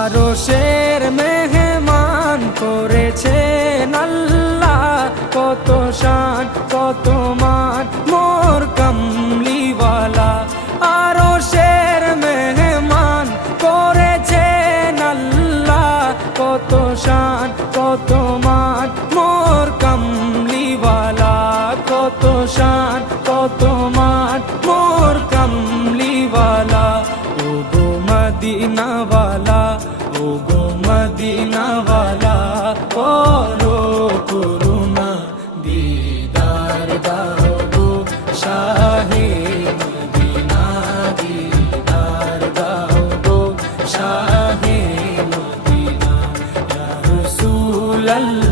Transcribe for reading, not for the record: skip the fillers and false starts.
আরশের মেহমান করেছেন আল্লাহ, কত শান কত মান মোর কামলিওয়ালা। আরশের মেহমান করেছেন আল্লাহ, কত শান কত মান মোর কামলিওয়ালা, কত শান কত মান মোর কামলিওয়ালা। ও গো মদিনাওয়ালা, ও গো মদিনাওয়ালা, করো করুণা দিদার দাও গো শাহে মদিনা, দিদার দাও গো শাহে মদিনা। ইয়া রাসূলাল্লাহ